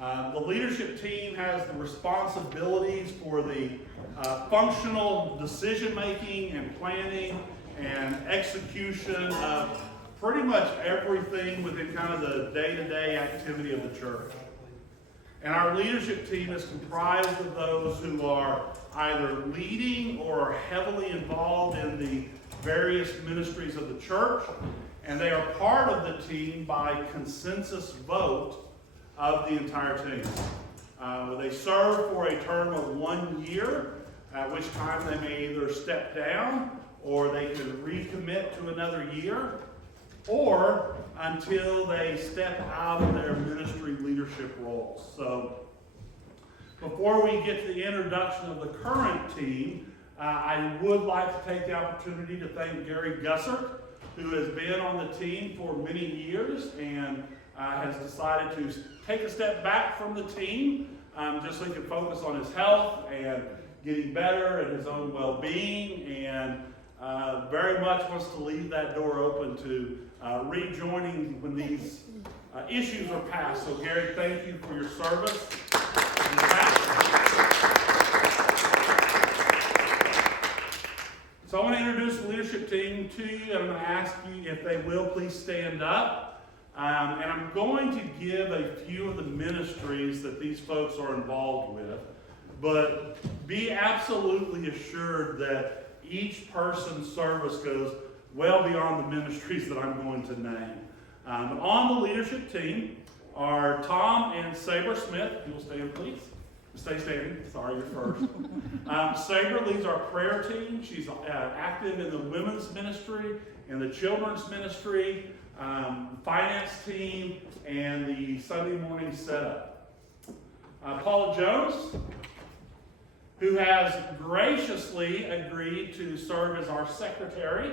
The leadership team has the responsibilities for the functional decision-making and planning and execution of pretty much everything within kind of the day-to-day activity of the church. And our leadership team is comprised of those who are either leading or are heavily involved in the various ministries of the church, and they are part of the team by consensus vote of the entire team. They serve for a term of 1 year, at which time they may either step down or they can recommit to another year, or until they step out of their ministry leadership roles. So before we get to the introduction of the current team, I would like to take the opportunity to thank Gary Gussert, who has been on the team for many years and has decided to take a step back from the team just so he can focus on his health and getting better and his own well-being, and very much wants to leave that door open to rejoining when these issues are passed. So Gary, thank you for your service. So I want to introduce the leadership team to you, and I'm going to ask you if they will please stand up. And I'm going to give a few of the ministries that these folks are involved with, but be absolutely assured that each person's service goes well beyond the ministries that I'm going to name. On the leadership team are Tom and Saber Smith. If you'll stand, please. Stay standing. Sorry, you're first. Saber leads our prayer team. She's active in the women's ministry, in the children's ministry, finance team, and the Sunday morning setup. Paula Jones, who has graciously agreed to serve as our secretary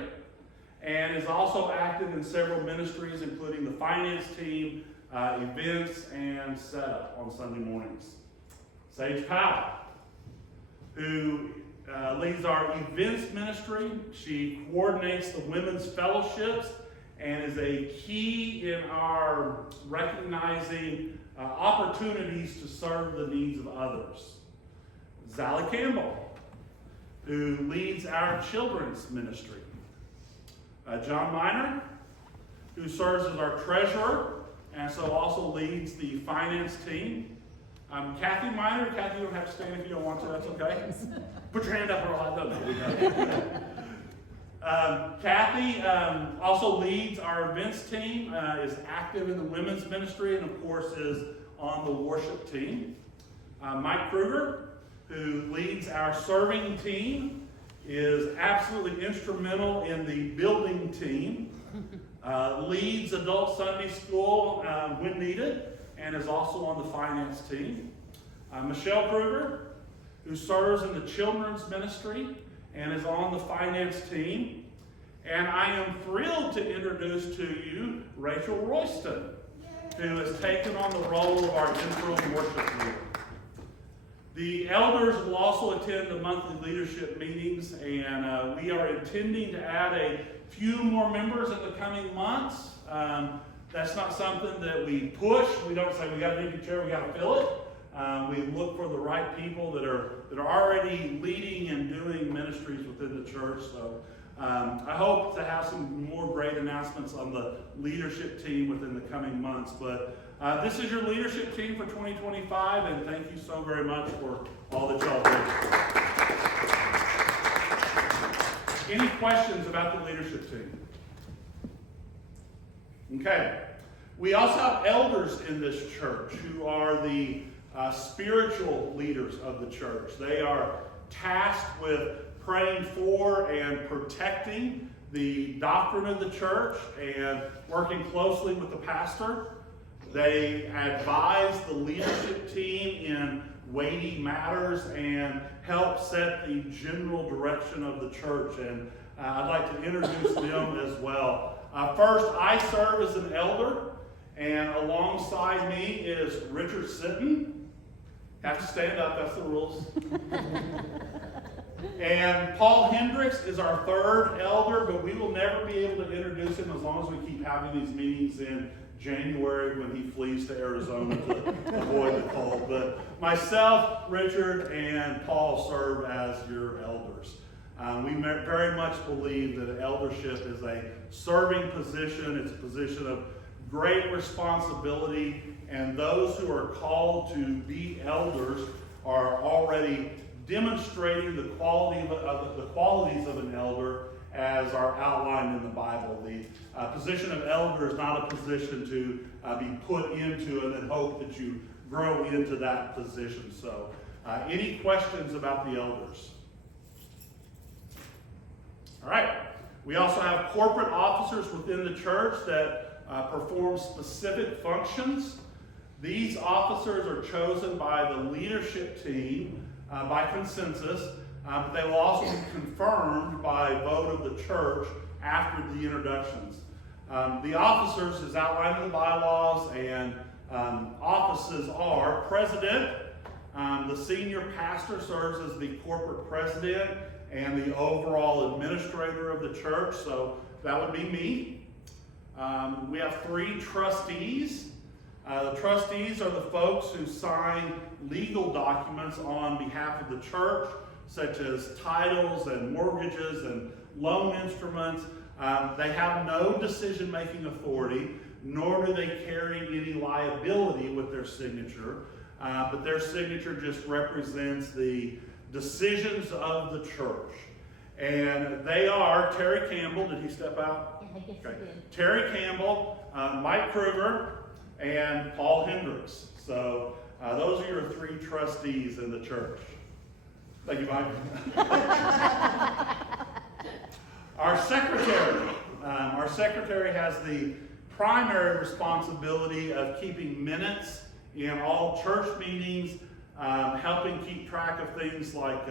and is also active in several ministries, including the finance team, events, and setup on Sunday mornings. Sage Powell, who leads our events ministry. She coordinates the women's fellowships and is a key in our recognizing opportunities to serve the needs of others. Zally Campbell, who leads our children's ministry. John Miner, who serves as our treasurer and so also leads the finance team. Kathy Miner. Kathy, you don't have to stand if you don't want to. That's okay. Put your hand up or I'll know. Kathy also leads our events team, is active in the women's ministry, and of course is on the worship team. Mike Kruger, who leads our serving team, is absolutely instrumental in the building team, leads adult Sunday school when needed, and is also on the finance team. Michelle Kruger, who serves in the children's ministry and is on the finance team. And I am thrilled to introduce to you Rachel Royston, who has taken on the role of our interim worship leader. The elders will also attend the monthly leadership meetings, and we are intending to add a few more members in the coming months. That's not something that we push. We don't say we got an empty chair, we got to fill it. We look for the right people that are already leading and doing ministries within the church. So I hope to have some more great announcements on the leadership team within the coming months. But this is your leadership team for 2025, and thank you so very much for all that y'all do. Any questions about the leadership team? Okay. We also have elders in this church who are the spiritual leaders of the church. They are tasked with praying for and protecting the doctrine of the church and working closely with the pastor. They advise the leadership team in weighty matters and help set the general direction of the church. And I'd like to introduce them as well. First, I serve as an elder, and alongside me is Richard Sitton. Have to stand up, that's the rules. And Paul Hendricks is our third elder, but we will never be able to introduce him as long as we keep having these meetings in January when he flees to Arizona to avoid the cold. But myself, Richard, and Paul serve as your elders. We very much believe that eldership is a serving position. It's a position of great responsibility, and those who are called to be elders are already demonstrating the qualities of an elder as are outlined in the Bible. The position of elder is not a position to be put into and then hope that you grow into that position. So, any questions about the elders? All right. We also have corporate officers within the church that perform specific functions. These officers are chosen by the leadership team by consensus, but they will also be confirmed by vote of the church after the introductions. The officers is outlined in the bylaws, and offices are president. The senior pastor serves as the corporate president and the overall administrator of the church, so that would be me. We have 3 trustees. The trustees are the folks who sign legal documents on behalf of the church, such as titles and mortgages and loan instruments. They have no decision-making authority, nor do they carry any liability with their signature, but their signature just represents the decisions of the church. And they are Terry Campbell. Did he step out? Yeah, I guess Okay. he did. Terry Campbell, Mike Kruger, and Paul Hendricks. So those are your 3 trustees in the church. Thank you, Mike. Our secretary has the primary responsibility of keeping minutes in all church meetings, helping keep track of things like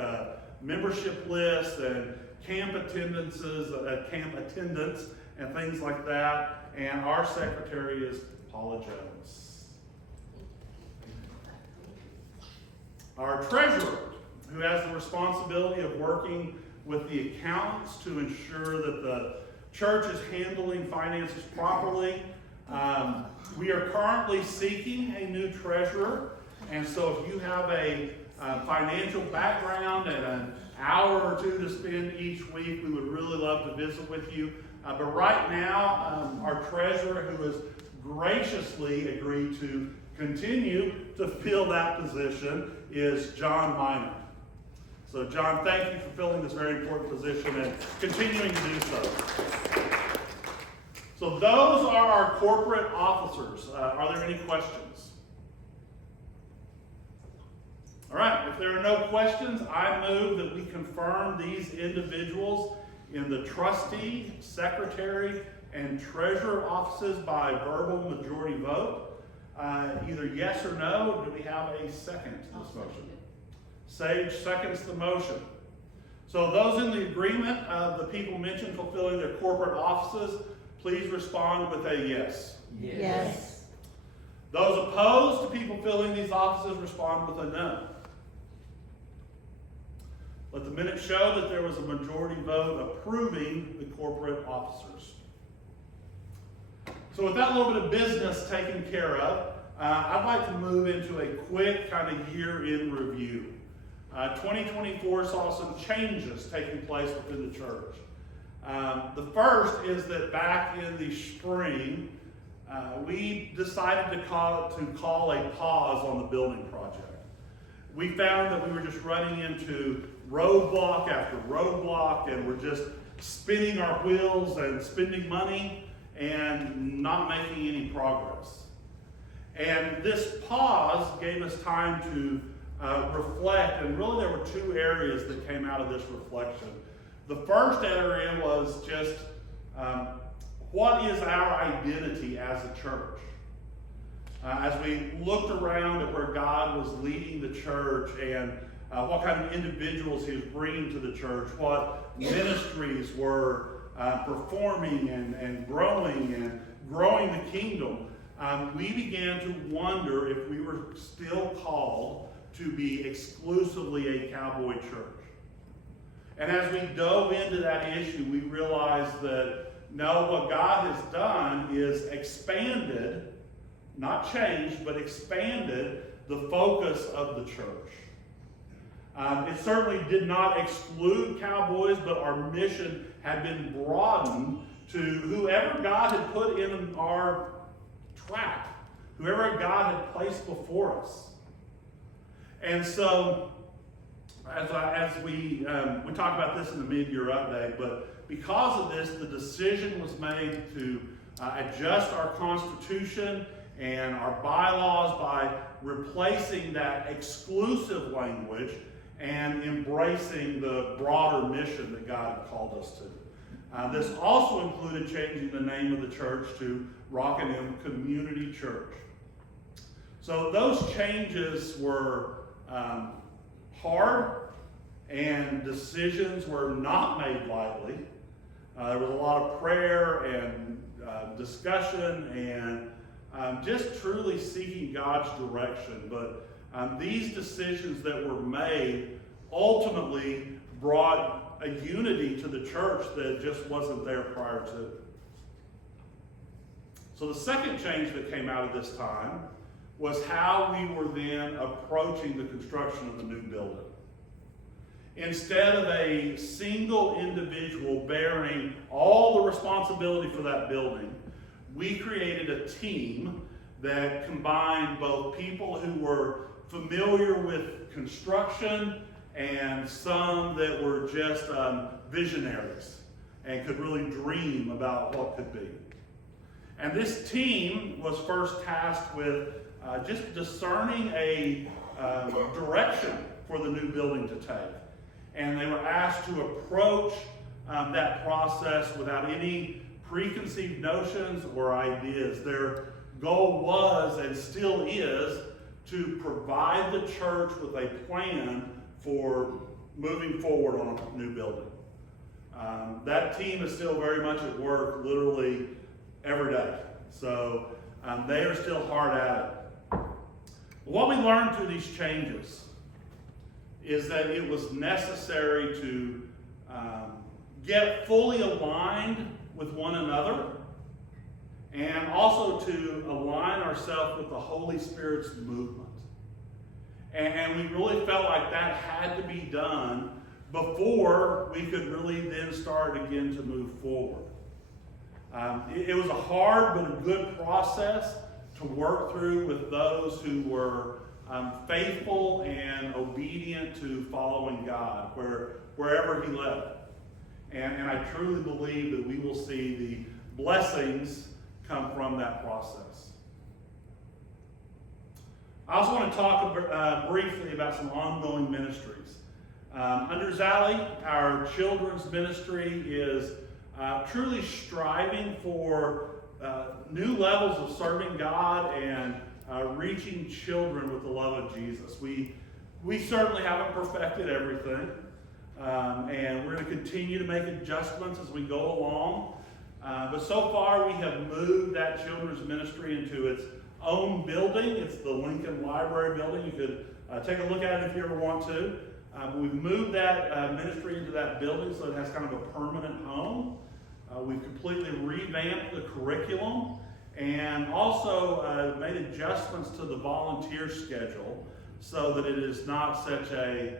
membership lists and camp attendance and things like that. And our secretary is Paula Jones. Our treasurer, who has the responsibility of working with the accountants to ensure that the church is handling finances properly. We are currently seeking a new treasurer, and so if you have a financial background and an hour or 2 to spend each week, we would really love to visit with you. But right now, our treasurer, who has graciously agreed to continue to fill that position, is John Minor. So John, thank you for filling this very important position and continuing to do so. So those are our corporate officers. Are there any questions? All right, if there are no questions, I move that we confirm these individuals in the trustee, secretary, and treasurer offices by verbal majority vote. Either yes or no. Do we have a second to this motion? Sage seconds the motion. So those in the agreement of the people mentioned fulfilling their corporate offices, please respond with a yes. Yes. Those opposed to people filling these offices, respond with a no. Let the minutes show that there was a majority vote approving the corporate officers. So with that little bit of business taken care of, I'd like to move into a quick kind of year in review. 2024 saw some changes taking place within the church. The first is that back in the spring, we decided to call a pause on the building project. We found that we were just running into roadblock after roadblock, and we're just spinning our wheels and spending money and not making any progress. And this pause gave us time to reflect, and really there were 2 areas that came out of this reflection. The first area was just what is our identity as a church? As we looked around at where God was leading the church and what kind of individuals He was bringing to the church, what ministries were performing and growing the kingdom, we began to wonder if we were still called to be exclusively a cowboy church. And as we dove into that issue, we realized that no, what God has done is expanded, not changed, but expanded the focus of the church. It certainly did not exclude cowboys, but our mission had been broadened to whoever God had put in our track, whoever God had placed before us. And so, as we talked about this in the mid-year update, but because of this, the decision was made to adjust our Constitution and our bylaws by replacing that exclusive language and embracing the broader mission that God had called us to. This also included changing the name of the church to Rockin Community Church. So those changes were hard, and decisions were not made lightly. There was a lot of prayer and discussion and just truly seeking God's direction. But these decisions that were made ultimately brought a unity to the church that just wasn't there prior to. So the second change that came out of this time was how we were then approaching the construction of the new building. Instead of a single individual bearing all the responsibility for that building, we created a team that combined both people who were familiar with construction and some that were just visionaries and could really dream about what could be. And this team was first tasked with just discerning a direction for the new building to take. And they were asked to approach that process without any preconceived notions or ideas. Their goal was and still is to provide the church with a plan for moving forward on a new building. That team is still very much at work literally every day. So they are still hard at it. What we learned through these changes is that it was necessary to get fully aligned with one another and also to align ourselves with the Holy Spirit's movement. And we really felt like that had to be done before we could really then start again to move forward. It was a hard but a good process to work through with those who were faithful and obedient to following God wherever He led. And I truly believe that we will see the blessings come from that process. I also want to talk briefly about some ongoing ministries. Under Zally, our children's ministry is truly striving for new levels of serving God and reaching children with the love of Jesus. We certainly haven't perfected everything, and we're going to continue to make adjustments as we go along. But so far, we have moved that children's ministry into its own building. It's the Lincoln Library building. You could take a look at it if you ever want to. We've moved that ministry into that building so it has kind of a permanent home. We've completely revamped the curriculum and also made adjustments to the volunteer schedule so that it is not such a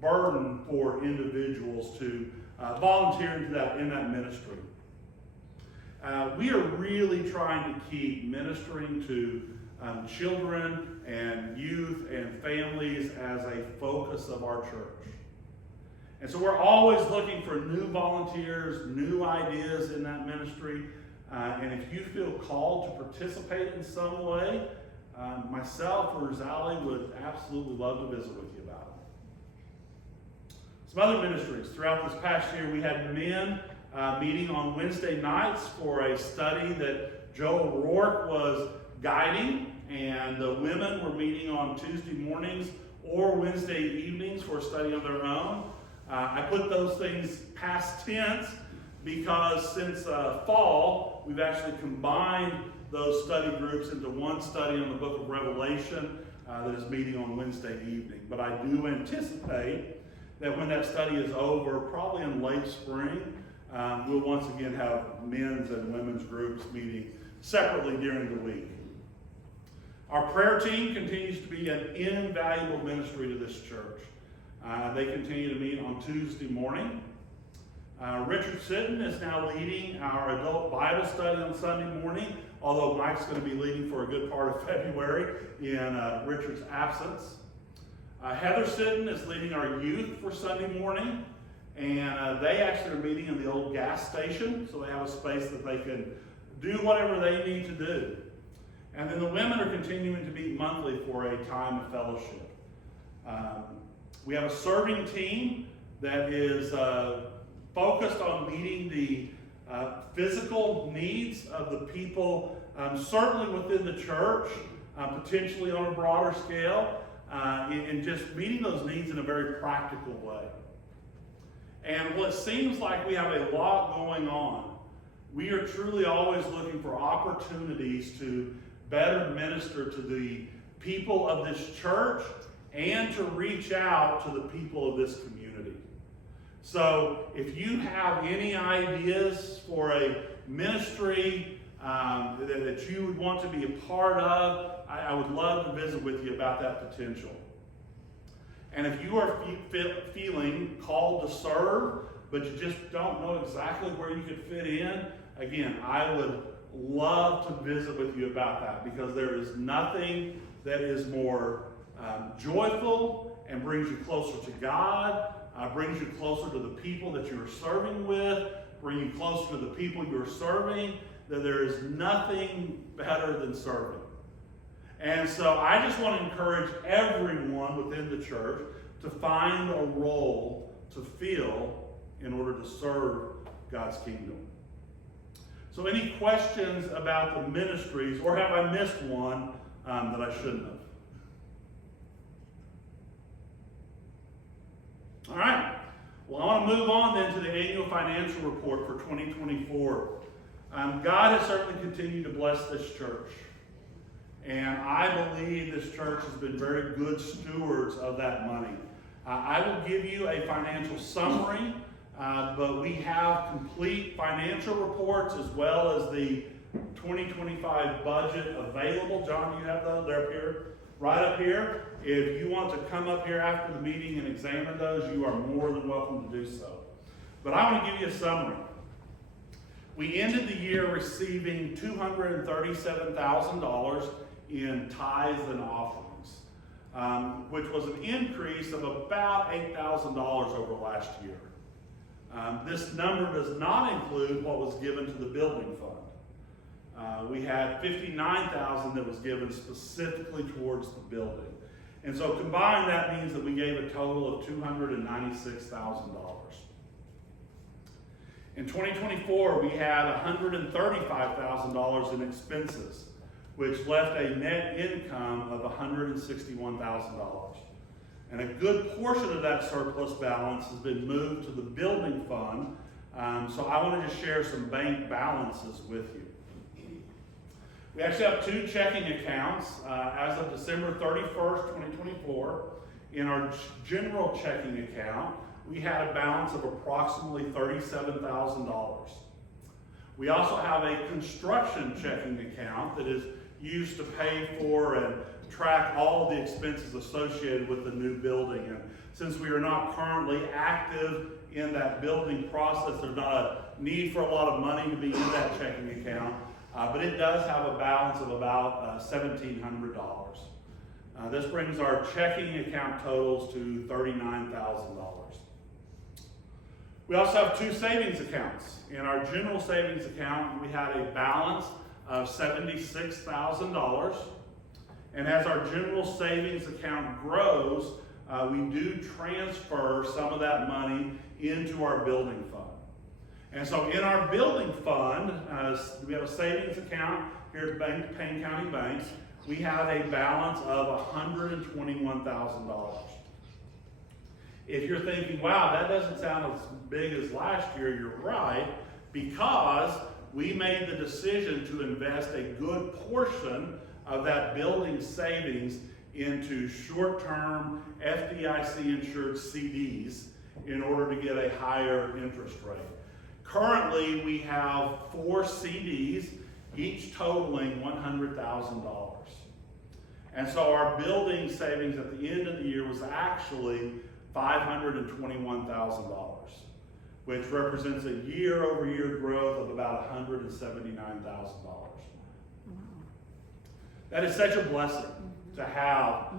burden for individuals to volunteer in that ministry. We are really trying to keep ministering to children and youth and families as a focus of our church. And so we're always looking for new volunteers, new ideas in that ministry. And if you feel called to participate in some way, myself or Zally would absolutely love to visit with you about it. Some other ministries. Throughout this past year, we had men meeting on Wednesday nights for a study that Joe O'Rourke was guiding, and the women were meeting on Tuesday mornings or Wednesday evenings for a study of their own. I put those things past tense because since fall, we've actually combined those study groups into one study on the book of Revelation that is meeting on Wednesday evening. But I do anticipate that when that study is over, probably in late spring, we'll once again have men's and women's groups meeting separately during the week. Our prayer team continues to be an invaluable ministry to this church. They continue to meet on Tuesday morning. Richard Sitton is now leading our adult Bible study on Sunday morning, although Mike's going to be leading for a good part of February in Richard's absence. Heather Sitton is leading our youth for Sunday morning, and they actually are meeting in the old gas station, so they have a space that they can do whatever they need to do. And then the women are continuing to meet monthly for a time of fellowship. We have a serving team that is focused on meeting the physical needs of the people, certainly within the church, potentially on a broader scale, and just meeting those needs in a very practical way. And while it seems like we have a lot going on, we are truly always looking for opportunities to better minister to the people of this church and to reach out to the people of this community. So if you have any ideas for a ministry that you would want to be a part of, I would love to visit with you about that potential. And if you are feeling called to serve, but you just don't know exactly where you could fit in, again, I would love to visit with you about that, because there is nothing that is more joyful and brings you closer to God, brings you closer to the people that you are serving with, bring you closer to the people you are serving, that there is nothing better than serving. And so I just want to encourage everyone within the church to find a role to fill in order to serve God's kingdom. So any questions about the ministries, or have I missed one that I shouldn't have? All right. Well, I want to move on then to the annual financial report for 2024. God has certainly continued to bless this church. And I believe this church has been very good stewards of that money. I will give you a financial summary, but we have complete financial reports as well as the 2025 budget available. John, you have those? They're up here, right up here. If you want to come up here after the meeting and examine those, you are more than welcome to do so. But I want to give you a summary. We ended the year receiving $237,000 in tithes and offerings, which was an increase of about $8,000 over last year. This number does not include what was given to the building fund. We had $59,000 that was given specifically towards the building. And so combined, that means that we gave a total of $296,000. In 2024, we had $135,000 in expenses, which left a net income of $161,000. And a good portion of that surplus balance has been moved to the building fund, so I wanted to share some bank balances with you. We actually have two checking accounts. As of December 31st, 2024, in our general checking account, we had a balance of approximately $37,000. We also have a construction checking account that is used to pay for and track all of the expenses associated with the new building. And since we are not currently active in that building process, there's not a need for a lot of money to be in that checking account, but it does have a balance of about $1,700. This brings our checking account totals to $39,000. We also have two savings accounts. In our general savings account, we had a balance of $76,000. And as our general savings account grows, we do transfer some of that money into our building fund. And so in our building fund, we have a savings account here at Payne County Bank. We have a balance of $121,000. If you're thinking, wow, that doesn't sound as big as last year, you're right, because we made the decision to invest a good portion of that building savings into short-term FDIC-insured CDs in order to get a higher interest rate. Currently, we have 4 CDs, each totaling $100,000. And so our building savings at the end of the year was actually $521,000, which represents a year-over-year growth of about $179,000. That is such a blessing to have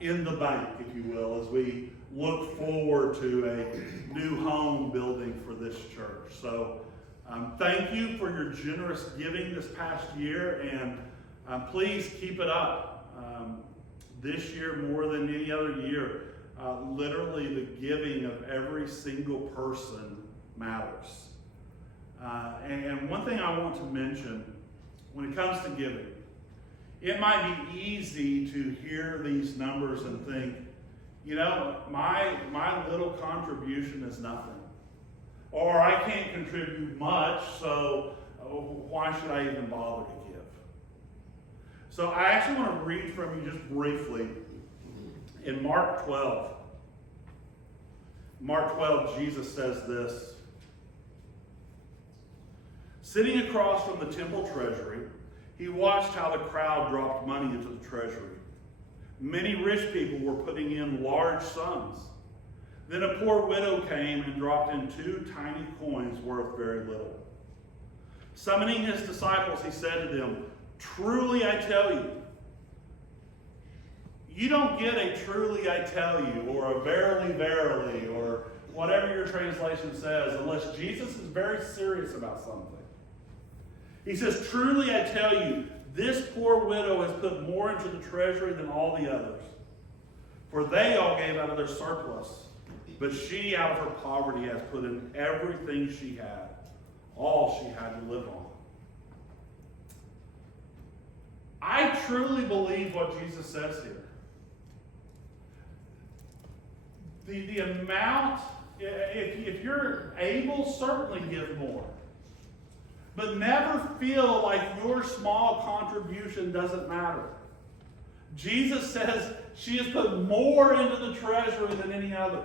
in the bank, if you will, as we look forward to a new home building for this church. So thank you for your generous giving this past year, and please keep it up. This year, more than any other year, literally the giving of every single person matters. And one thing I want to mention, when it comes to giving, it might be easy to hear these numbers and think, you know, my little contribution is nothing. Or I can't contribute much, so why should I even bother to give? So I actually want to read from you just briefly in Mark 12. Mark 12, Jesus says this: "Sitting across from the temple treasury, he watched how the crowd dropped money into the treasury. Many rich people were putting in large sums. Then a poor widow came and dropped in 2 tiny coins worth very little. Summoning his disciples, he said to them, 'Truly I tell you,'" you don't get a "truly I tell you" or a "verily, verily," or whatever your translation says, unless Jesus is very serious about something. He says, "Truly I tell you, this poor widow has put more into the treasury than all the others. For they all gave out of their surplus, but she out of her poverty has put in everything she had, all she had to live on." I truly believe what Jesus says here. The amount, if you're able, certainly give more. But never feel like your small contribution doesn't matter. Jesus says she has put more into the treasury than any other.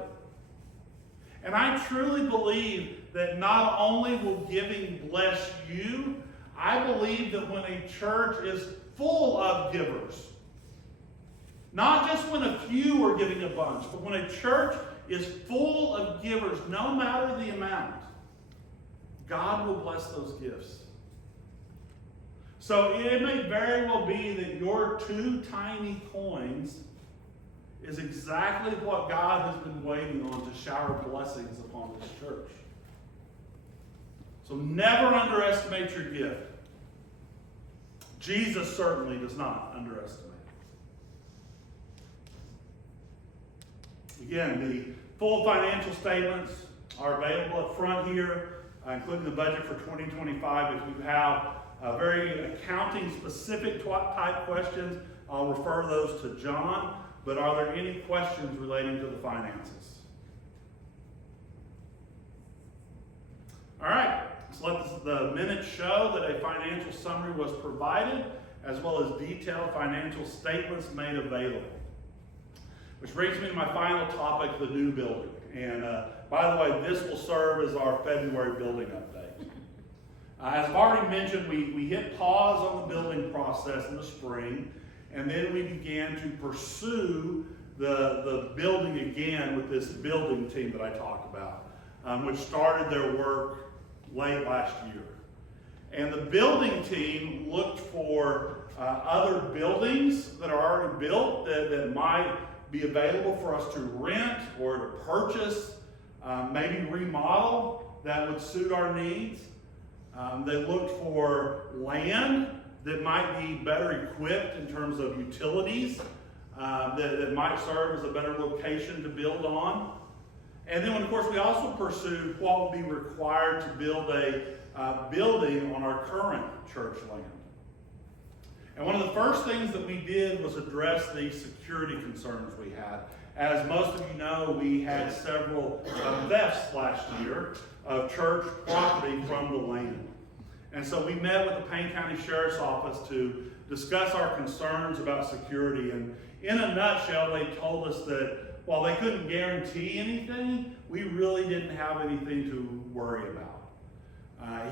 And I truly believe that not only will giving bless you, I believe that when a church is full of givers, not just when a few are giving a bunch, but when a church is full of givers, no matter the amount, God will bless those gifts. So it may very well be that your 2 tiny coins is exactly what God has been waiting on to shower blessings upon this church. So never underestimate your gift. Jesus certainly does not underestimate. Again, the full financial statements are available up front here, including the budget for 2025. If you have very accounting-specific type questions, I'll refer those to John. But are there any questions relating to the finances? All right, so let the minutes show that a financial summary was provided, as well as detailed financial statements made available. Which brings me to my final topic, the new building. And by the way, this will serve as our February building update. As I've already mentioned, we hit pause on the building process in the spring, and then we began to pursue the building again with this building team that I talked about, which started their work late last year. And the building team looked for other buildings that are already built that might be available for us to rent or to purchase, maybe remodel that would suit our needs. They looked for land that might be better equipped in terms of utilities, that might serve as a better location to build on. And then, of course, we also pursued what would be required to build a building on our current church land. And one of the first things that we did was address the security concerns we had. As most of you know, we had several thefts last year of church property from the land. And so we met with the Payne County Sheriff's Office to discuss our concerns about security. And in a nutshell, they told us that while they couldn't guarantee anything, we really didn't have anything to worry about.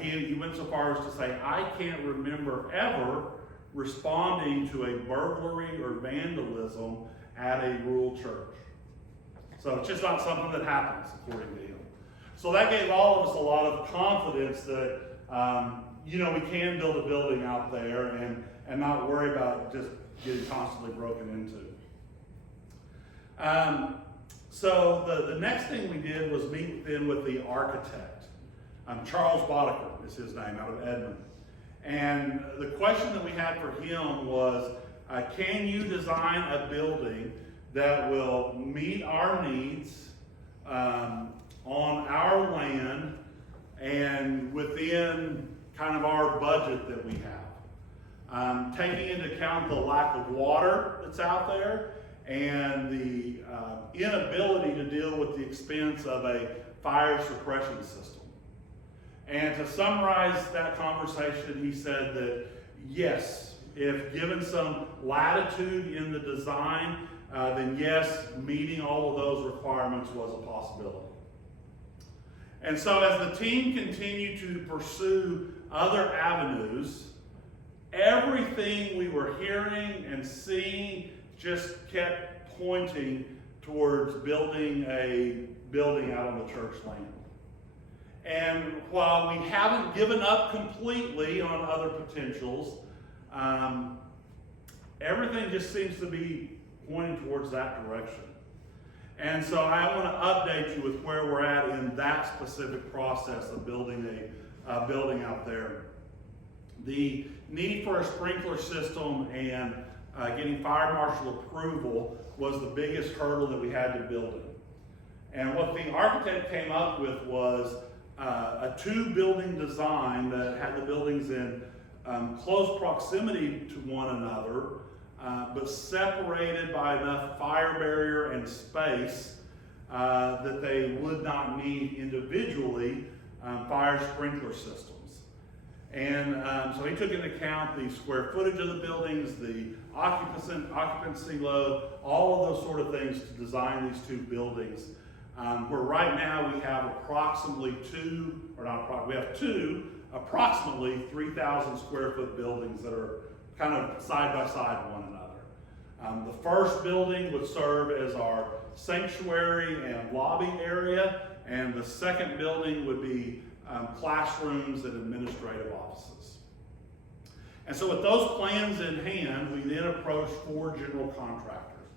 He went so far as to say, I can't remember ever responding to a burglary or vandalism at a rural church. So it's just not something that happens, according to him. So that gave all of us a lot of confidence that, we can build a building out there and not worry about just getting constantly broken into. So the next thing we did was meet then with the architect. Charles Boddicker is his name, out of Edmond. And the question that we had for him was, can you design a building that will meet our needs on our land and within kind of our budget that we have? Taking into account the lack of water that's out there and the inability to deal with the expense of a fire suppression system. And to summarize that conversation, he said that yes, if given some latitude in the design, then yes, meeting all of those requirements was a possibility. And so as the team continued to pursue other avenues, everything we were hearing and seeing just kept pointing towards building a building out on the church land. And while we haven't given up completely on other potentials, everything just seems to be pointing towards that direction. And so I want to update you with where we're at in that specific process of building a building out there. The need for a sprinkler system and getting fire marshal approval was the biggest hurdle that we had to building. And what the architect came up with was a two-building design that had the buildings in close proximity to one another, but separated by enough fire barrier and space that they would not need individually fire sprinkler systems. And so he took into account the square footage of the buildings, the occupancy load, all of those sort of things to design these two buildings. Where right now we have two approximately 3,000 square foot buildings that are kind of side by side one another. The first building would serve as our sanctuary and lobby area, and the second building would be classrooms and administrative offices. And so with those plans in hand, we then approached 4 general contractors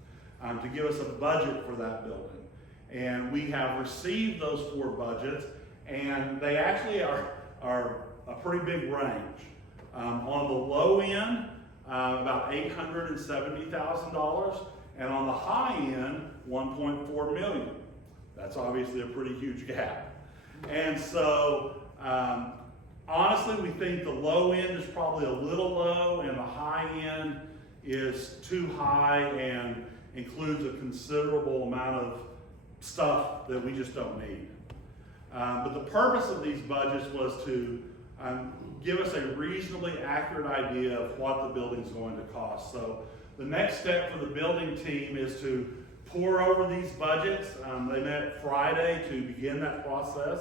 to give us a budget for that building. And we have received those 4 budgets, and they actually are a pretty big range. On the low end, about $870,000, and on the high end, $1.4 million. That's obviously a pretty huge gap. And so, honestly, we think the low end is probably a little low, and the high end is too high and includes a considerable amount of stuff that we just don't need. But the purpose of these budgets was to give us a reasonably accurate idea of what the building's going to cost. So the next step for the building team is to pour over these budgets. They met Friday to begin that process,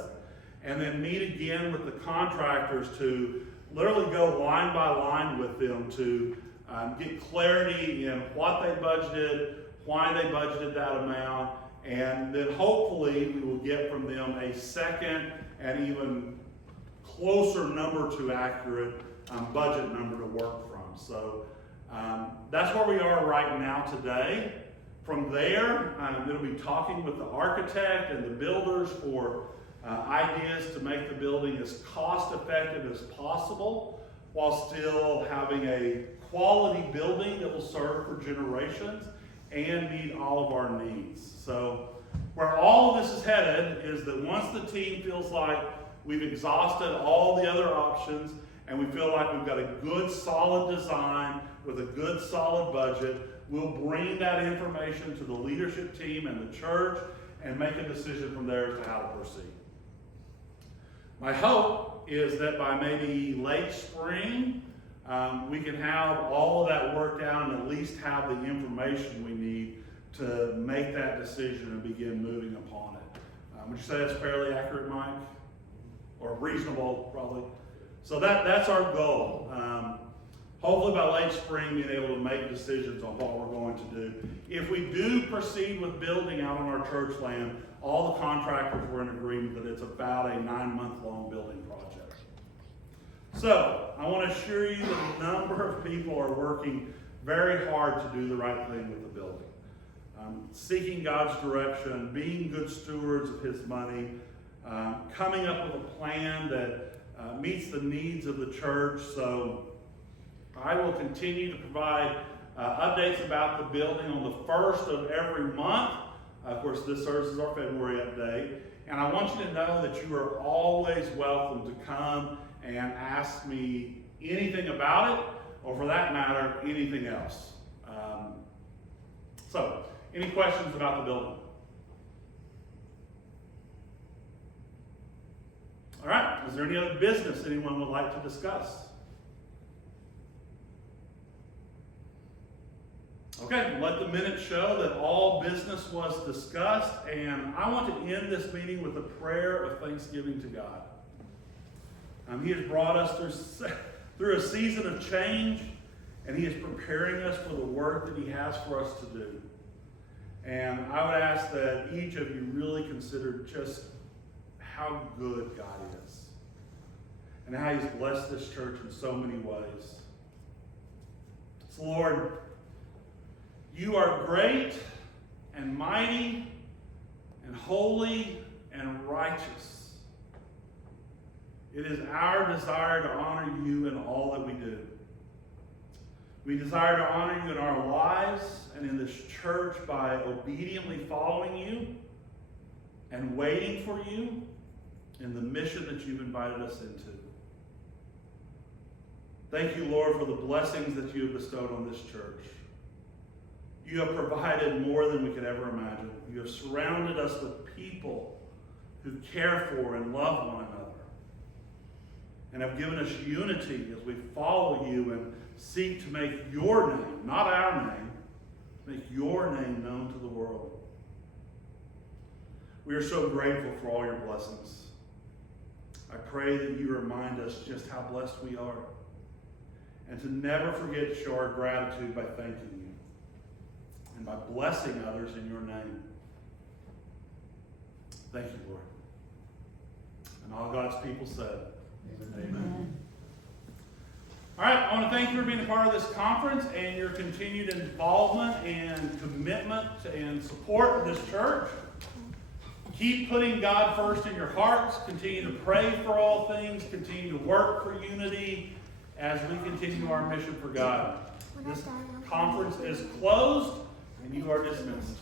and then meet again with the contractors to literally go line by line with them to get clarity in what they budgeted, why they budgeted that amount, and then hopefully we will get from them a second and even closer number to accurate budget number to work from. So that's where we are right now today. From there, it'll be talking with the architect and the builders for ideas to make the building as cost effective as possible while still having a quality building that will serve for generations and meet all of our needs. So where all of this is headed is that once the team feels like we've exhausted all the other options and we feel like we've got a good solid design with a good solid budget, we'll bring that information to the leadership team and the church and make a decision from there as to how to proceed. My hope is that by maybe late spring, we can have all of that worked out and at least have the information we need to make that decision and begin moving upon it. Would you say that's fairly accurate, Mike? Or reasonable, probably? So that's our goal. Hopefully by late spring, being able to make decisions on what we're going to do. If we do proceed with building out on our church land, all the contractors were in agreement that it's about a 9-month-long building project. So I want to assure you that a number of people are working very hard to do the right thing with the building. Seeking God's direction, being good stewards of His money, coming up with a plan that meets the needs of the church. So I will continue to provide updates about the building on the first of every month. Of course, this serves as our February update. And I want you to know that you are always welcome to come and ask me anything about it, or for that matter, anything else. So, any questions about the building? All right, is there any other business anyone would like to discuss? Okay, let the minutes show that all business was discussed, and I want to end this meeting with a prayer of thanksgiving to God. He has brought us through a season of change, and He is preparing us for the work that He has for us to do. And I would ask that each of you really consider just how good God is and how He's blessed this church in so many ways. So Lord, You are great and mighty and holy and righteous. It is our desire to honor You in all that we do. We desire to honor You in our lives and in this church by obediently following You and waiting for You in the mission that You've invited us into. Thank You, Lord, for the blessings that You have bestowed on this church. You have provided more than we could ever imagine. You have surrounded us with people who care for and love one another, and have given us unity as we follow You and seek to make Your name, not our name, make Your name known to the world. We are so grateful for all Your blessings. I pray that You remind us just how blessed we are, and to never forget to show our gratitude by thanking You and by blessing others in Your name. Thank You, Lord. And all God's people said, Amen. All right, I want to thank you for being a part of this conference and your continued involvement and commitment and support of this church. Keep putting God first in your hearts. Continue to pray for all things. Continue to work for unity as we continue our mission for God. This conference is closed and you are dismissed.